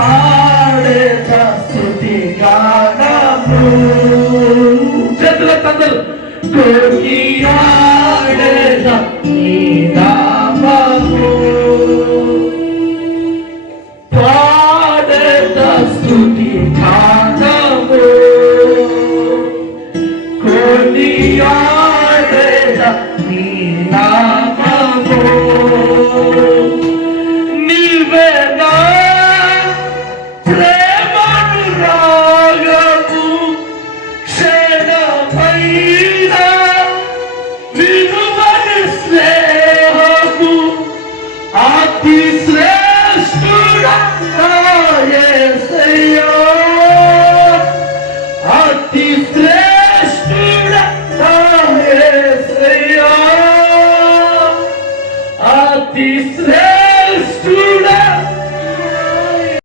పాడేద స్తుతి గానము చేతుల తందలు కొనియాడేద నీ నామము పాడేద స్తుతి గానము